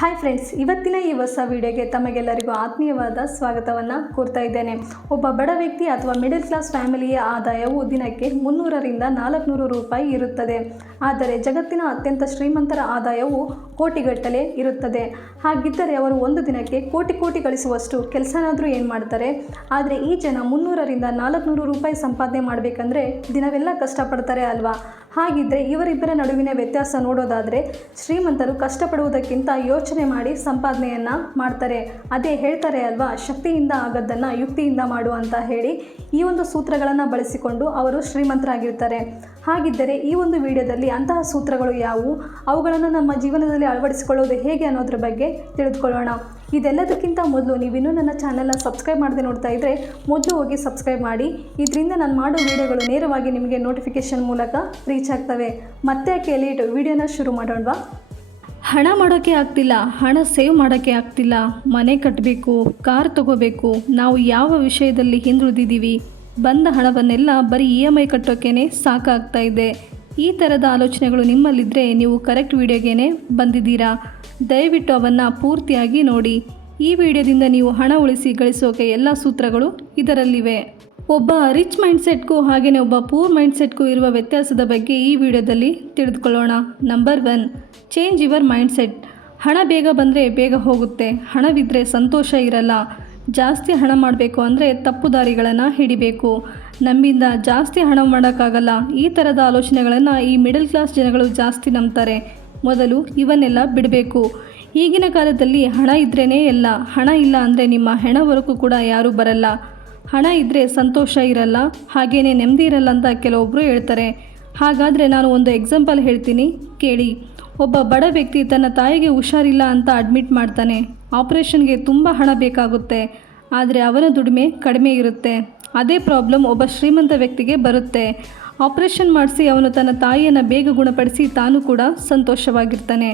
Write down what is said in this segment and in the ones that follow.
Hi friends, ಇವತ್ತಿನ ಈ ಹೊಸ ವಿಡಿಯೋಗೆ ತಮಗೆಲ್ಲರಿಗೂ ಆತ್ಮೀಯವಾದ ಸ್ವಾಗತವನ್ನು ಕೋರ್ತಾ ಇದ್ದೇನೆ. ಒಬ್ಬ ಬಡ ವ್ಯಕ್ತಿ ಅಥವಾ ಮಿಡಲ್ ಕ್ಲಾಸ್ ಫ್ಯಾಮಿಲಿಯ ಆದಾಯವು ದಿನಕ್ಕೆ 300ರಿಂದ 400 ರೂಪಾಯಿ ಇರುತ್ತದೆ. ಆದರೆ ಜಗತ್ತಿನ ಅತ್ಯಂತ ಶ್ರೀಮಂತರ ಆದಾಯವು ಕೋಟಿಗಟ್ಟಲೆ ಇರುತ್ತದೆ. ಹಾಗಿದ್ದರೆ ಅವರು ಒಂದು ದಿನಕ್ಕೆ ಕೋಟಿ ಗಳಿಸುವಷ್ಟು ಕೆಲಸನಾದರೂ ಏನು ಮಾಡ್ತಾರೆ? ಆದರೆ ಈ ಜನ 300ರಿಂದ 400 ರೂಪಾಯಿ ಸಂಪಾದನೆ ಮಾಡಬೇಕಂದ್ರೆ ದಿನವೆಲ್ಲ ಕಷ್ಟಪಡ್ತಾರೆ ಅಲ್ವಾ? ಹಾಗಿದ್ದರೆ ಇವರಿಬ್ಬರ ನಡುವಿನ ವ್ಯತ್ಯಾಸ ನೋಡೋದಾದರೆ, ಶ್ರೀಮಂತರು ಕಷ್ಟಪಡುವುದಕ್ಕಿಂತ ಯೋಚನೆ ಮಾಡಿ ಸಂಪಾದನೆಯನ್ನು ಮಾಡ್ತಾರೆ. ಅದೇ ಹೇಳ್ತಾರೆ ಅಲ್ವಾ, ಶಕ್ತಿಯಿಂದ ಆಗದ್ದನ್ನು ಯುಕ್ತಿಯಿಂದ ಮಾಡು ಅಂತ ಹೇಳಿ ಈ ಒಂದು ಸೂತ್ರಗಳನ್ನು ಬಳಸಿಕೊಂಡು ಅವರು ಶ್ರೀಮಂತರಾಗಿರ್ತಾರೆ. ಹಾಗಿದ್ದರೆ ಈ ಒಂದು ವಿಡಿಯೋದಲ್ಲಿ ಅಂತಹ ಸೂತ್ರಗಳು ಯಾವುವು, ಅವುಗಳನ್ನು ನಮ್ಮ ಜೀವನದಲ್ಲಿ ಅಳವಡಿಸಿಕೊಳ್ಳೋದು ಹೇಗೆ ಅನ್ನೋದ್ರ ಬಗ್ಗೆ ತಿಳಿದುಕೊಳ್ಳೋಣ. ಇದೆಲ್ಲದಕ್ಕಿಂತ ಮೊದಲು ನೀವಿನ್ನೂ ನನ್ನ ಚಾನಲ್ನ ಸಬ್ಸ್ಕ್ರೈಬ್ ಮಾಡದೆ ನೋಡ್ತಾ ಇದ್ದರೆ ಮೊದಲು ಹೋಗಿ ಸಬ್ಸ್ಕ್ರೈಬ್ ಮಾಡಿ. ಇದರಿಂದ ನಾನು ಮಾಡೋ ವಿಡಿಯೋಗಳು ನೇರವಾಗಿ ನಿಮಗೆ ನೋಟಿಫಿಕೇಷನ್ ಮೂಲಕ ರೀಚ್ ಆಗ್ತವೆ. ಮತ್ತೆ ಕೇಳಿಟ್ಟು ವಿಡಿಯೋನ ಶುರು ಮಾಡೋಣವಾ? ಹಣ ಮಾಡೋಕ್ಕೆ ಆಗ್ತಿಲ್ಲ, ಹಣ ಸೇವ್ ಮಾಡೋಕ್ಕೆ ಆಗ್ತಿಲ್ಲ, ಮನೆ ಕಟ್ಟಬೇಕು, ಕಾರ್ ತಗೋಬೇಕು, ನಾವು ಯಾವ ವಿಷಯದಲ್ಲಿ ಹಿಂದುಳಿದಿದ್ದೀವಿ, ಬಂದ ಹಣವನ್ನೆಲ್ಲ ಬರೀ EMI ಕಟ್ಟೋಕ್ಕೇ ಸಾಕಾಗ್ತಾ ಇದೆ. ಈ ಥರದ ಆಲೋಚನೆಗಳು ನಿಮ್ಮಲ್ಲಿದ್ದರೆ ನೀವು ಕರೆಕ್ಟ್ ವಿಡಿಯೋಗೇ ಬಂದಿದ್ದೀರಾ. ದಯವಿಟ್ಟು ಅವನ್ನು ಪೂರ್ತಿಯಾಗಿ ನೋಡಿ. ಈ ವಿಡಿಯೋದಿಂದ ನೀವು ಹಣ ಉಳಿಸಿ ಗಳಿಸೋಕೆ ಎಲ್ಲ ಸೂತ್ರಗಳು ಇದರಲ್ಲಿವೆ. ಒಬ್ಬ ರಿಚ್ ಮೈಂಡ್ಸೆಟ್ಗೂ ಹಾಗೆಯೇ ಒಬ್ಬ ಪೂರ್ ಮೈಂಡ್ಸೆಟ್ಗೂ ಇರುವ ವ್ಯತ್ಯಾಸದ ಬಗ್ಗೆ ಈ ವಿಡಿಯೋದಲ್ಲಿ ತಿಳಿದುಕೊಳ್ಳೋಣ. Number 1, change your mindset. ಹಣ ಬೇಗ ಬಂದರೆ ಬೇಗ ಹೋಗುತ್ತೆ, ಹಣವಿದ್ದರೆ ಸಂತೋಷ ಇರಲ್ಲ. ಜಾಸ್ತಿ ಹಣ ಮಾಡಬೇಕು ಅಂದರೆ ತಪ್ಪು ದಾರಿಗಳನ್ನು ಹಿಡಿಬೇಕು. ನಮ್ಮಿಂದ ಜಾಸ್ತಿ ಹಣ ಮಾಡೋಕ್ಕಾಗಲ್ಲ, ಈ ಥರದ ಆಲೋಚನೆಗಳನ್ನು ಈ ಮಿಡಲ್ ಕ್ಲಾಸ್ ಜನಗಳು ಜಾಸ್ತಿ ನಂಬ್ತಾರೆ. ಮೊದಲು ಇವನ್ನೆಲ್ಲ ಬಿಡಬೇಕು. ಈಗಿನ ಕಾಲದಲ್ಲಿ ಹಣ ಇದ್ರೇ ಎಲ್ಲ, ಹಣ ಇಲ್ಲ ಅಂದರೆ ನಿಮ್ಮ ಹೆಣವರೆಗೂ ಕೂಡ ಯಾರೂ ಬರಲ್ಲ. ಹಣ ಇದ್ದರೆ ಸಂತೋಷ ಇರಲ್ಲ, ಹಾಗೆಯೇ ನೆಮ್ಮದಿ ಇರಲ್ಲ ಅಂತ ಕೆಲವೊಬ್ಬರು ಹೇಳ್ತಾರೆ. ಹಾಗಾದರೆ ನಾನು ಒಂದು ಎಕ್ಸಾಂಪಲ್ ಹೇಳ್ತೀನಿ, ಕೇಳಿ. ಒಬ್ಬ ಬಡ ವ್ಯಕ್ತಿ ತನ್ನ ತಾಯಿಗೆ ಹುಷಾರಿಲ್ಲ ಅಂತ ಅಡ್ಮಿಟ್ ಮಾಡ್ತಾನೆ. ಆಪರೇಷನ್ಗೆ ತುಂಬ ಹಣ ಬೇಕಾಗುತ್ತೆ, ಆದರೆ ಅವನ ದುಡಿಮೆ ಕಡಿಮೆ ಇರುತ್ತೆ. ಅದೇ ಪ್ರಾಬ್ಲಮ್ ಒಬ್ಬ ಶ್ರೀಮಂತ ವ್ಯಕ್ತಿಗೆ ಬರುತ್ತೆ. ಆಪರೇಷನ್ ಮಾಡಿಸಿ ಅವನು ತನ್ನ ತಾಯಿಯನ್ನು ಬೇಗ ಗುಣಪಡಿಸಿ ತಾನು ಕೂಡ ಸಂತೋಷವಾಗಿರ್ತಾನೆ.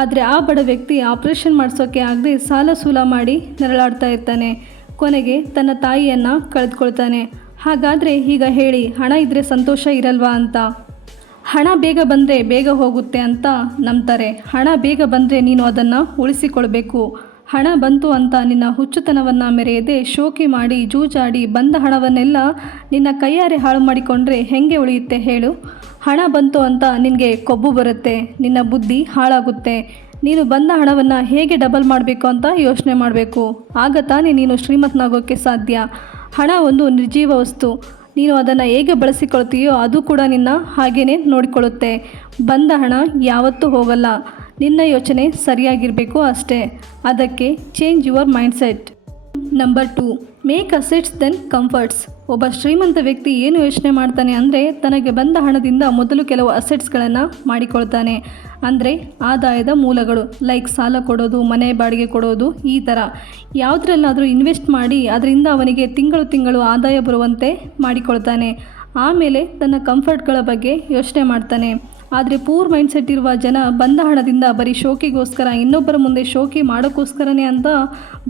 ಆದರೆ ಆ ಬಡ ವ್ಯಕ್ತಿ ಆಪರೇಷನ್ ಮಾಡಿಸೋಕ್ಕೆ ಆಗದೆ ಸಾಲ ಸೂಲ ಮಾಡಿ ನರಳಾಡ್ತಾ ಇರ್ತಾನೆ. ಕೊನೆಗೆ ತನ್ನ ತಾಯಿಯನ್ನು ಕಳೆದುಕೊಳ್ತಾನೆ. ಹಾಗಾದರೆ ಈಗ ಹೇಳಿ, ಹಣ ಇದ್ದರೆ ಸಂತೋಷ ಇರಲ್ವಾ ಅಂತ? ಹಣ ಬೇಗ ಬಂದರೆ ಬೇಗ ಹೋಗುತ್ತೆ ಅಂತ ನಂಬ್ತಾರೆ. ಹಣ ಬೇಗ ಬಂದರೆ ನೀನು ಅದನ್ನು ಉಳಿಸಿಕೊಳ್ಬೇಕು. ಹಣ ಬಂತು ಅಂತ ನಿನ್ನ ಹುಚ್ಚುತನವನ್ನು ಮೆರೆಯದೆ ಶೋಕಿ ಮಾಡಿ ಜೂಜಾಡಿ ಬಂದ ಹಣವನ್ನೆಲ್ಲ ನಿನ್ನ ಕೈಯಾರೆ ಹಾಳು ಮಾಡಿಕೊಂಡ್ರೆ ಹೇಗೆ ಉಳಿಯುತ್ತೆ ಹೇಳು? ಹಣ ಬಂತು ಅಂತ ನಿನಗೆ ಕೊಬ್ಬು ಬರುತ್ತೆ, ನಿನ್ನ ಬುದ್ಧಿ ಹಾಳಾಗುತ್ತೆ. ನೀನು ಬಂದ ಹಣವನ್ನು ಹೇಗೆ ಡಬಲ್ ಮಾಡಬೇಕು ಅಂತ ಯೋಚನೆ ಮಾಡಬೇಕು. ಆಗ ತಾನೇ ನೀನು ಶ್ರೀಮಂತನಾಗೋಕ್ಕೆ ಸಾಧ್ಯ. ಹಣ ಒಂದು ನಿರ್ಜೀವ ವಸ್ತು. ನೀನು ಅದನ್ನು ಹೇಗೆ ಬಳಸಿಕೊಳ್ತೀಯೋ ಅದು ಕೂಡ ನಿನ್ನ ಹಾಗೇ ನೋಡಿಕೊಳ್ಳುತ್ತೆ. ಬಂದ ಹಣ ಯಾವತ್ತೂ ಹೋಗಲ್ಲ. ನಿನ್ನ ಯೋಚನೆ ಸರಿಯಾಗಿರಬೇಕು ಅಷ್ಟೇ. ಅದಕ್ಕೆ change your mindset. Number 2, make assets then comforts. ಒಬ್ಬ ಶ್ರೀಮಂತ ವ್ಯಕ್ತಿ ಏನು ಯೋಚನೆ ಮಾಡ್ತಾನೆ ಅಂದರೆ, ತನಗೆ ಬಂದ ಹಣದಿಂದ ಮೊದಲು ಕೆಲವು ಅಸೆಟ್ಸ್ಗಳನ್ನು ಮಾಡಿಕೊಳ್ತಾನೆ. ಅಂದರೆ ಆದಾಯದ ಮೂಲಗಳು, ಲೈಕ್ ಸಾಲ ಕೊಡೋದು, ಮನೆ ಬಾಡಿಗೆ ಕೊಡೋದು, ಈ ಥರ ಯಾವುದ್ರಲ್ಲಾದರೂ ಇನ್ವೆಸ್ಟ್ ಮಾಡಿ ಅದರಿಂದ ಅವನಿಗೆ ತಿಂಗಳು ಆದಾಯ ಬರುವಂತೆ ಮಾಡಿಕೊಳ್ತಾನೆ. ಆಮೇಲೆ ತನ್ನ ಕಂಫರ್ಟ್ಗಳ ಬಗ್ಗೆ ಯೋಚನೆ ಮಾಡ್ತಾನೆ. ಆದರೆ ಪೂರ್ ಮೈಂಡ್ಸೆಟ್ ಇರುವ ಜನ ಬಂದ ಹಣದಿಂದ ಬರೀ ಶೋಕಿಗೋಸ್ಕರ, ಇನ್ನೊಬ್ಬರ ಮುಂದೆ ಶೋಕಿ ಮಾಡೋಕ್ಕೋಸ್ಕರನೇ ಅಂತ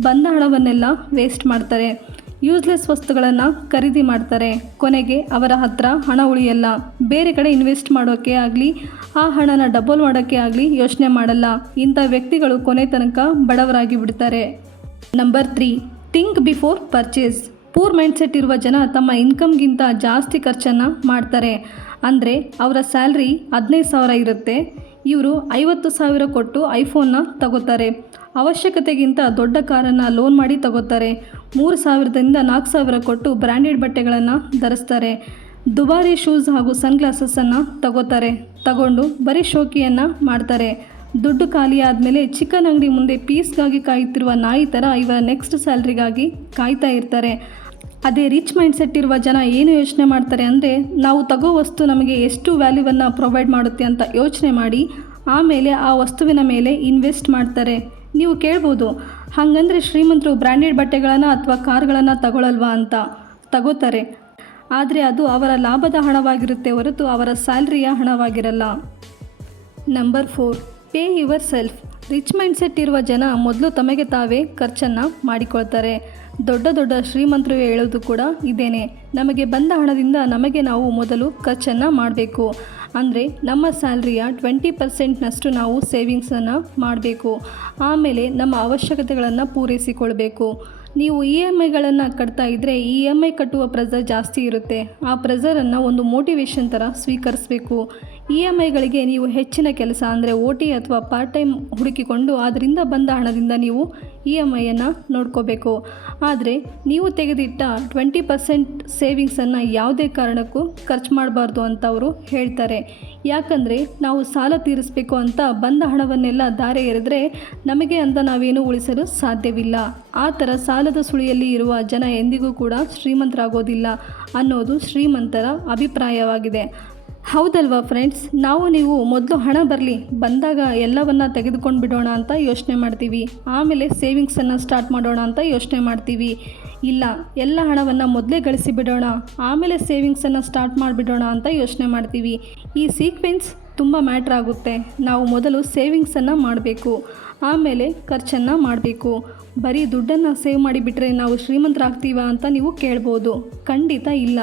ಬಂದ ಹಣವನ್ನೆಲ್ಲ ವೇಸ್ಟ್ ಮಾಡ್ತಾರೆ. ಯೂಸ್ಲೆಸ್ ವಸ್ತುಗಳನ್ನು ಖರೀದಿ ಮಾಡ್ತಾರೆ. ಕೊನೆಗೆ ಅವರ ಹತ್ರ ಹಣ ಉಳಿಯಲ್ಲ. ಬೇರೆ ಕಡೆ ಇನ್ವೆಸ್ಟ್ ಮಾಡೋಕ್ಕೆ ಆಗಲಿ, ಆ ಹಣನ ಡಬಲ್ ಮಾಡೋಕ್ಕೆ ಆಗಲಿ ಯೋಚನೆ ಮಾಡಲ್ಲ. ಇಂಥ ವ್ಯಕ್ತಿಗಳು ಕೊನೆ ತನಕ ಬಡವರಾಗಿ ಬಿಡ್ತಾರೆ. Number 3, think before purchase. Poor mindset ಇರುವ ಜನ ತಮ್ಮ ಇನ್ಕಮ್ಗಿಂತ ಜಾಸ್ತಿ ಖರ್ಚನ್ನು ಮಾಡ್ತಾರೆ. ಅಂದರೆ ಅವರ ಸ್ಯಾಲ್ರಿ 15,000 ಇರುತ್ತೆ, ಇವರು 50,000 ಕೊಟ್ಟು ಐಫೋನ್ನ ತಗೋತಾರೆ. ಅವಶ್ಯಕತೆಗಿಂತ ದೊಡ್ಡ ಕಾರನ್ನು ಲೋನ್ ಮಾಡಿ ತಗೋತಾರೆ. 3,000ದಿಂದ 4,000 ಕೊಟ್ಟು ಬ್ರ್ಯಾಂಡೆಡ್ ಬಟ್ಟೆಗಳನ್ನು ಧರಿಸ್ತಾರೆ. ದುಬಾರಿ ಶೂಸ್ ಹಾಗೂ ಸನ್ಗ್ಲಾಸಸ್ಸನ್ನು ತಗೊಂಡು ಬರೀ ಶೋಕಿಯನ್ನು ಮಾಡ್ತಾರೆ. ದುಡ್ಡು ಖಾಲಿ ಆದಮೇಲೆ ಚಿಕನ್ ಅಂಗಡಿ ಮುಂದೆ ಪೀಸ್ಗಾಗಿ ಕಾಯುತ್ತಿರುವ ನಾಯಿ ಥರ ಇವರ ನೆಕ್ಸ್ಟ್ ಸ್ಯಾಲ್ರಿಗಾಗಿ ಕಾಯ್ತಾ ಇರ್ತಾರೆ. ಅದೇ ರಿಚ್ ಮೈಂಡ್ಸೆಟ್ ಇರುವ ಜನ ಏನು ಯೋಚನೆ ಮಾಡ್ತಾರೆ ಅಂದರೆ, ನಾವು ತಗೋ ವಸ್ತು ನಮಗೆ ಎಷ್ಟು ವ್ಯಾಲ್ಯೂವನ್ನು ಪ್ರೊವೈಡ್ ಮಾಡುತ್ತೆ ಅಂತ ಯೋಚನೆ ಮಾಡಿ ಆಮೇಲೆ ಆ ವಸ್ತುವಿನ ಮೇಲೆ ಇನ್ವೆಸ್ಟ್ ಮಾಡ್ತಾರೆ. ನೀವು ಕೇಳ್ಬೋದು, ಹಾಗಂದರೆ ಶ್ರೀಮಂತರು ಬ್ರ್ಯಾಂಡೆಡ್ ಬಟ್ಟೆಗಳನ್ನು ಅಥವಾ ಕಾರ್ಗಳನ್ನು ತಗೊಳ್ಳಲ್ವಾ ಅಂತ? ತಗೋತಾರೆ, ಆದರೆ ಅದು ಅವರ ಲಾಭದ ಹಣವಾಗಿರುತ್ತೆ ಹೊರತು ಅವರ ಸ್ಯಾಲ್ರಿಯ ಹಣವಾಗಿರಲ್ಲ. Number 4, pay yourself. Rich mindset ಇರುವ ಜನ ಮೊದಲು ತಮಗೆ ತಾವೇ ಖರ್ಚನ್ನು ಮಾಡಿಕೊಳ್ತಾರೆ. ದೊಡ್ಡ ಶ್ರೀಮಂತರು ಹೇಳೋದು ಕೂಡ ಇದೇನೆ, ನಮಗೆ ಬಂದ ಹಣದಿಂದ ನಮಗೆ ನಾವು ಮೊದಲು ಖರ್ಚನ್ನು ಮಾಡಬೇಕು. ಅಂದರೆ ನಮ್ಮ ಸ್ಯಾಲ್ರಿಯ 20% ನಾವು ಸೇವಿಂಗ್ಸನ್ನು ಮಾಡಬೇಕು. ಆಮೇಲೆ ನಮ್ಮ ಅವಶ್ಯಕತೆಗಳನ್ನು ಪೂರೈಸಿಕೊಳ್ಬೇಕು. ನೀವು EMIಗಳನ್ನು ಕಟ್ತಾ ಇದ್ದರೆ EMI ಕಟ್ಟುವ ಪ್ರೆಸರ್ ಜಾಸ್ತಿ ಇರುತ್ತೆ. ಆ ಪ್ರೆಸರನ್ನು ಒಂದು ಮೋಟಿವೇಶನ್ ಥರ ಸ್ವೀಕರಿಸಬೇಕು. EMIಗಳಿಗೆ ನೀವು ಹೆಚ್ಚಿನ ಕೆಲಸ ಅಂದರೆ OT ಅಥವಾ ಪಾರ್ಟ್ ಟೈಮ್ ಹುಡುಕಿಕೊಂಡು ಅದರಿಂದ ಬಂದ ಹಣದಿಂದ ನೀವು EMIಯನ್ನು ನೋಡ್ಕೋಬೇಕು. ಆದರೆ ನೀವು ತೆಗೆದಿಟ್ಟ 20% ಸೇವಿಂಗ್ಸನ್ನು ಯಾವುದೇ ಕಾರಣಕ್ಕೂ ಖರ್ಚು ಮಾಡಬಾರ್ದು ಅಂತ ಅವರು ಹೇಳ್ತಾರೆ. ಯಾಕಂದರೆ ನಾವು ಸಾಲ ತೀರಿಸಬೇಕು ಅಂತ ಬಂದ ಹಣವನ್ನೆಲ್ಲ ಧಾರೆ ಎರೆದರೆ ನಮಗೆ ಅಂತ ನಾವೇನು ಉಳಿಸಲು ಸಾಧ್ಯವಿಲ್ಲ. ಆ ಥರ ಸಾಲದ ಸುಳಿಯಲ್ಲಿ ಇರುವ ಜನ ಎಂದಿಗೂ ಕೂಡ ಶ್ರೀಮಂತರಾಗೋದಿಲ್ಲ ಅನ್ನೋದು ಶ್ರೀಮಂತರ ಅಭಿಪ್ರಾಯವಾಗಿದೆ. ಹೌದಲ್ವಾ ಫ್ರೆಂಡ್ಸ್? ನೀವು ಮೊದಲು ಹಣ ಬಂದಾಗ ಎಲ್ಲವನ್ನು ತೆಗೆದುಕೊಂಡು ಬಿಡೋಣ ಅಂತ ಯೋಚನೆ ಮಾಡ್ತೀವಿ. ಆಮೇಲೆ ಸೇವಿಂಗ್ಸನ್ನು ಸ್ಟಾರ್ಟ್ ಮಾಡೋಣ ಅಂತ ಯೋಚನೆ ಮಾಡ್ತೀವಿ. ಇಲ್ಲ, ಎಲ್ಲ ಹಣವನ್ನು ಮೊದಲೇ ಗಳಿಸಿ ಬಿಡೋಣ, ಆಮೇಲೆ ಸೇವಿಂಗ್ಸನ್ನು ಸ್ಟಾರ್ಟ್ ಮಾಡಿಬಿಡೋಣ ಅಂತ ಯೋಚನೆ ಮಾಡ್ತೀವಿ. ಈ ಸೀಕ್ವೆನ್ಸ್ ತುಂಬ ಮ್ಯಾಟ್ರ್ ಆಗುತ್ತೆ. ನಾವು ಮೊದಲು ಸೇವಿಂಗ್ಸನ್ನು ಮಾಡಬೇಕು, ಆಮೇಲೆ ಖರ್ಚನ್ನು ಮಾಡಬೇಕು. ಬರೀ ದುಡ್ಡನ್ನು ಸೇವ್ ಮಾಡಿಬಿಟ್ರೆ ನಾವು ಶ್ರೀಮಂತರಾಗ್ತೀವಾ ಅಂತ ನೀವು ಕೇಳ್ಬೋದು. ಖಂಡಿತ ಇಲ್ಲ.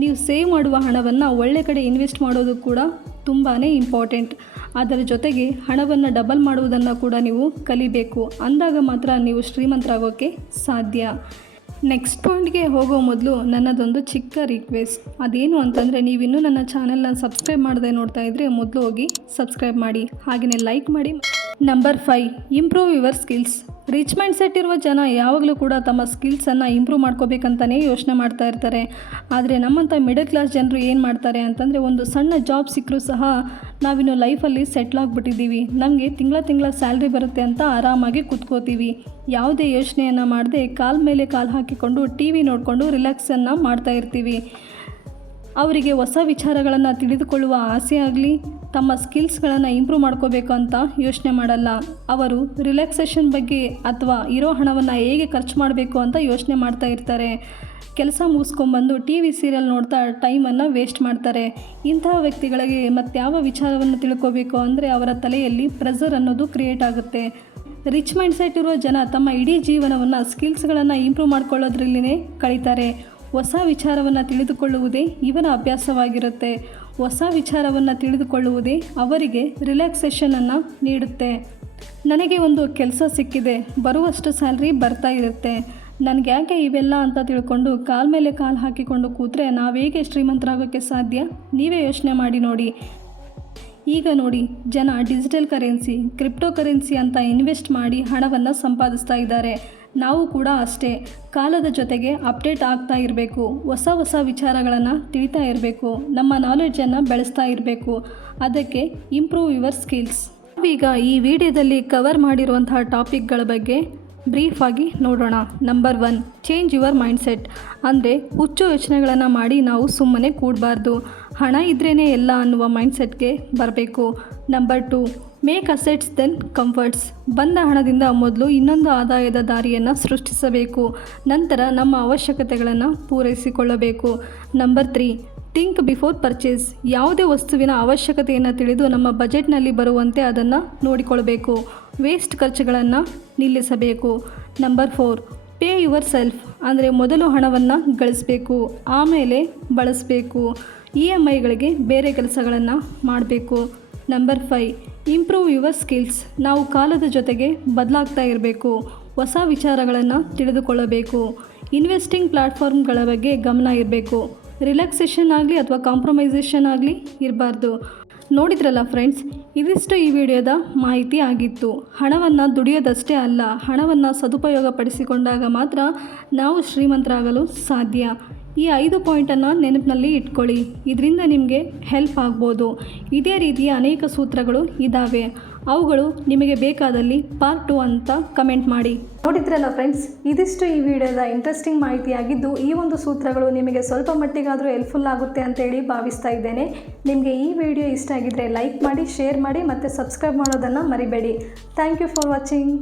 ನೀವು ಸೇವ್ ಮಾಡುವ ಹಣವನ್ನು ಒಳ್ಳೆ ಕಡೆ ಇನ್ವೆಸ್ಟ್ ಮಾಡೋದು ಕೂಡ ತುಂಬಾ ಇಂಪಾರ್ಟೆಂಟ್. ಅದರ ಜೊತೆಗೆ ಹಣವನ್ನು ಡಬಲ್ ಮಾಡುವುದನ್ನು ಕೂಡ ನೀವು ಕಲಿಬೇಕು. ಅಂದಾಗ ಮಾತ್ರ ನೀವು ಶ್ರೀಮಂತರಾಗೋಕ್ಕೆ ಸಾಧ್ಯ. ನೆಕ್ಸ್ಟ್ ಪಾಯಿಂಟ್ಗೆ ಹೋಗೋ ಮೊದಲು ನನ್ನದೊಂದು ಚಿಕ್ಕ ರಿಕ್ವೆಸ್ಟ್. ಅದೇನು ಅಂತಂದರೆ, ನೀವಿನ್ನೂ ನನ್ನ ಚಾನೆಲ್ನ ಸಬ್ಸ್ಕ್ರೈಬ್ ಮಾಡದೆ ನೋಡ್ತಾ ಇದ್ದರೆ ಮೊದಲು ಹೋಗಿ ಸಬ್ಸ್ಕ್ರೈಬ್ ಮಾಡಿ, ಹಾಗೆಯೇ ಲೈಕ್ ಮಾಡಿ. Number 5, improve your skills. Rich mind set ಇರುವ ಜನ ಯಾವಾಗಲೂ ಕೂಡ ತಮ್ಮ ಸ್ಕಿಲ್ಸನ್ನು ಇಂಪ್ರೂವ್ ಮಾಡ್ಕೋಬೇಕಂತಲೇ ಯೋಚನೆ ಮಾಡ್ತಾ ಇರ್ತಾರೆ. ಆದರೆ ನಮ್ಮಂಥ ಮಿಡಲ್ ಕ್ಲಾಸ್ ಜನರು ಏನು ಮಾಡ್ತಾರೆ ಅಂತಂದರೆ, ಒಂದು ಸಣ್ಣ ಜಾಬ್ ಸಿಕ್ಕರೂ ಸಹ ನಾವಿನ್ನು ಲೈಫಲ್ಲಿ ಸೆಟ್ಲ್ ಆಗಿಬಿಟ್ಟಿದ್ದೀವಿ, ನಮಗೆ ತಿಂಗಳ ಸ್ಯಾಲ್ರಿ ಬರುತ್ತೆ ಅಂತ ಆರಾಮಾಗಿ ಕೂತ್ಕೋತೀವಿ. ಯಾವುದೇ ಯೋಚನೆಯನ್ನು ಮಾಡದೆ ಕಾಲ ಮೇಲೆ ಕಾಲು ಹಾಕಿಕೊಂಡು TV ನೋಡಿಕೊಂಡು ರಿಲ್ಯಾಕ್ಸನ್ನು ಮಾಡ್ತಾ ಇರ್ತೀವಿ. ಅವರಿಗೆ ಹೊಸ ವಿಚಾರಗಳನ್ನು ತಿಳಿದುಕೊಳ್ಳುವ ಆಸೆ ಆಗಲಿ, ತಮ್ಮ ಸ್ಕಿಲ್ಸ್ಗಳನ್ನು ಇಂಪ್ರೂವ್ ಮಾಡ್ಕೋಬೇಕು ಅಂತ ಯೋಚನೆ ಮಾಡಲ್ಲ. ಅವರು ರಿಲ್ಯಾಕ್ಸೇಷನ್ ಬಗ್ಗೆ ಅಥವಾ ಇರೋ ಹಣವನ್ನು ಹೇಗೆ ಖರ್ಚು ಮಾಡಬೇಕು ಅಂತ ಯೋಚನೆ ಮಾಡ್ತಾ ಇರ್ತಾರೆ. ಕೆಲಸ ಮುಗಿಸ್ಕೊಂಬಂದು TV ಸೀರಿಯಲ್ ನೋಡ್ತಾ ಟೈಮನ್ನು ವೇಸ್ಟ್ ಮಾಡ್ತಾರೆ. ಇಂತಹ ವ್ಯಕ್ತಿಗಳಿಗೆ ಮತ್ಯಾವ ವಿಚಾರವನ್ನು ತಿಳ್ಕೋಬೇಕು ಅಂದರೆ ಅವರ ತಲೆಯಲ್ಲಿ ಪ್ರೆಸರ್ ಅನ್ನೋದು ಕ್ರಿಯೇಟ್ ಆಗುತ್ತೆ. ರಿಚ್ ಮೈಂಡ್ ಸೆಟ್ ಇರುವ ಜನ ತಮ್ಮ ಇಡೀ ಜೀವನವನ್ನು ಸ್ಕಿಲ್ಸ್ಗಳನ್ನು ಇಂಪ್ರೂವ್ ಮಾಡ್ಕೊಳ್ಳೋದ್ರಲ್ಲೇ ಕಳೀತಾರೆ. ಹೊಸ ವಿಚಾರವನ್ನು ತಿಳಿದುಕೊಳ್ಳುವುದೇ ಇವನ ಅಭ್ಯಾಸವಾಗಿರುತ್ತೆ. ಹೊಸ ವಿಚಾರವನ್ನು ತಿಳಿದುಕೊಳ್ಳುವುದೇ ಅವರಿಗೆ ರಿಲ್ಯಾಕ್ಸೇಷನನ್ನು ನೀಡುತ್ತೆ. ನನಗೆ ಒಂದು ಕೆಲಸ ಸಿಕ್ಕಿದೆ, ಬರುವಷ್ಟು ಸ್ಯಾಲ್ರಿ ಬರ್ತಾ ಇರುತ್ತೆ, ನನಗೆ ಯಾಕೆ ಇವೆಲ್ಲ ಅಂತ ತಿಳ್ಕೊಂಡು ಕಾಲ ಮೇಲೆ ಕಾಲು ಹಾಕಿಕೊಂಡು ಕೂತ್ರೆ ನಾವು ಹೇಗೆ ಶ್ರೀಮಂತರಾಗೋಕ್ಕೆ ಸಾಧ್ಯ? ನೀವೇ ಯೋಚನೆ ಮಾಡಿ ನೋಡಿ. ಈಗ ನೋಡಿ, ಜನ ಡಿಜಿಟಲ್ ಕರೆನ್ಸಿ, ಕ್ರಿಪ್ಟೋ ಕರೆನ್ಸಿ ಅಂತ ಇನ್ವೆಸ್ಟ್ ಮಾಡಿ ಹಣವನ್ನು ಸಂಪಾದಿಸ್ತಾ ಇದ್ದಾರೆ. ನಾವು ಕೂಡ ಅಷ್ಟೇ, ಕಾಲದ ಜೊತೆಗೆ ಅಪ್ಡೇಟ್ ಆಗ್ತಾ ಇರಬೇಕು, ಹೊಸ ವಿಚಾರಗಳನ್ನು ತಿಳಿತಾ ಇರಬೇಕು, ನಮ್ಮ ನಾಲೆಡ್ಜನ್ನು ಬೆಳೆಸ್ತಾ ಇರಬೇಕು. ಅದಕ್ಕೆ ಇಂಪ್ರೂವ್ ಯುವರ್ ಸ್ಕಿಲ್ಸ್. ನಾವೀಗ ಈ ವಿಡಿಯೋದಲ್ಲಿ ಕವರ್ ಮಾಡಿರುವಂತಹ ಟಾಪಿಕ್ಗಳ ಬಗ್ಗೆ ಬ್ರೀಫಾಗಿ ನೋಡೋಣ. Number 1, change your mindset. ಅಂದರೆ ಹುಚ್ಚು ಯೋಚನೆಗಳನ್ನು ಮಾಡಿ ನಾವು ಸುಮ್ಮನೆ ಕೂಡಬಾರ್ದು. ಹಣ ಇದ್ರೇ ಎಲ್ಲ ಅನ್ನುವ ಮೈಂಡ್ಸೆಟ್ಗೆ ಬರಬೇಕು. Number 2, make assets then comforts. ಬಂದ ಹಣದಿಂದ ಮೊದಲು ಇನ್ನೊಂದು ಆದಾಯದ ದಾರಿಯನ್ನು ಸೃಷ್ಟಿಸಬೇಕು, ನಂತರ ನಮ್ಮ ಅವಶ್ಯಕತೆಗಳನ್ನು ಪೂರೈಸಿಕೊಳ್ಳಬೇಕು. Number 3, think before purchase. ಯಾವುದೇ ವಸ್ತುವಿನ ಅವಶ್ಯಕತೆಯನ್ನು ತಿಳಿದು ನಮ್ಮ ಬಜೆಟ್ನಲ್ಲಿ ಬರುವಂತೆ ಅದನ್ನು ನೋಡಿಕೊಳ್ಬೇಕು. ವೇಸ್ಟ್ ಖರ್ಚುಗಳನ್ನು ನಿಲ್ಲಿಸಬೇಕು. Number 4, pay your self. ಅಂದರೆ ಮೊದಲು ಹಣವನ್ನು ಗಳಿಸಬೇಕು, ಆಮೇಲೆ ಬಳಸಬೇಕು. EMIಗಳಿಗೆ ಬೇರೆ ಕೆಲಸಗಳನ್ನು ಮಾಡಬೇಕು. Number 5, improve your skills. ನಾವು ಕಾಲದ ಜೊತೆಗೆ ಬದಲಾಗ್ತಾ ಇರಬೇಕು, ಹೊಸ ವಿಚಾರಗಳನ್ನು ತಿಳಿದುಕೊಳ್ಳಬೇಕು. ಇನ್ವೆಸ್ಟಿಂಗ್ ಪ್ಲ್ಯಾಟ್ಫಾರ್ಮ್ಗಳ ಬಗ್ಗೆ ಗಮನ ಇರಬೇಕು. ರಿಲ್ಯಾಕ್ಸೇಷನ್ ಆಗಲಿ ಅಥವಾ ಕಾಂಪ್ರಮೈಸೇಷನ್ ಆಗಲಿ ಇರಬಾರ್ದು. ನೋಡಿದ್ರಲ್ಲ ಫ್ರೆಂಡ್ಸ್, ಇದಿಷ್ಟು ಈ ವಿಡಿಯೋದ ಮಾಹಿತಿ ಆಗಿತ್ತು. ಹಣವನ್ನು ದುಡಿಯೋದಷ್ಟೇ ಅಲ್ಲ, ಹಣವನ್ನು ಸದುಪಯೋಗಪಡಿಸಿಕೊಂಡಾಗ ಮಾತ್ರ ನಾವು ಶ್ರೀಮಂತರಾಗಲು ಸಾಧ್ಯ. ಈ 5 ಪಾಯಿಂಟನ್ನು ನೆನಪಿನಲ್ಲಿ ಇಟ್ಕೊಳ್ಳಿ, ಇದರಿಂದ ನಿಮಗೆ ಹೆಲ್ಪ್ ಆಗ್ಬೋದು. ಇದೇ ರೀತಿಯ ಅನೇಕ ಸೂತ್ರಗಳು ಇದ್ದಾವೆ, ಅವುಗಳು ನಿಮಗೆ ಬೇಕಾದಲ್ಲಿ ಪಾರ್ಟ್ 2 ಅಂತ ಕಮೆಂಟ್ ಮಾಡಿ. ನೋಡಿದ್ರಲ್ಲ ಫ್ರೆಂಡ್ಸ್, ಇದಿಷ್ಟು ಈ ವಿಡಿಯೋದ ಇಂಟ್ರೆಸ್ಟಿಂಗ್ ಮಾಹಿತಿಯಾಗಿದ್ದು, ಈ ಒಂದು ಸೂತ್ರಗಳು ನಿಮಗೆ ಸ್ವಲ್ಪ ಮಟ್ಟಿಗಾದರೂ ಹೆಲ್ಪ್ಫುಲ್ ಆಗುತ್ತೆ ಅಂತೇಳಿ ಭಾವಿಸ್ತಾ ಇದ್ದೇನೆ. ನಿಮಗೆ ಈ ವಿಡಿಯೋ ಇಷ್ಟ ಆಗಿದ್ದರೆ ಲೈಕ್ ಮಾಡಿ, ಶೇರ್ ಮಾಡಿ ಮತ್ತು ಸಬ್ಸ್ಕ್ರೈಬ್ ಮಾಡೋದನ್ನು ಮರಿಬೇಡಿ. Thank you for watching.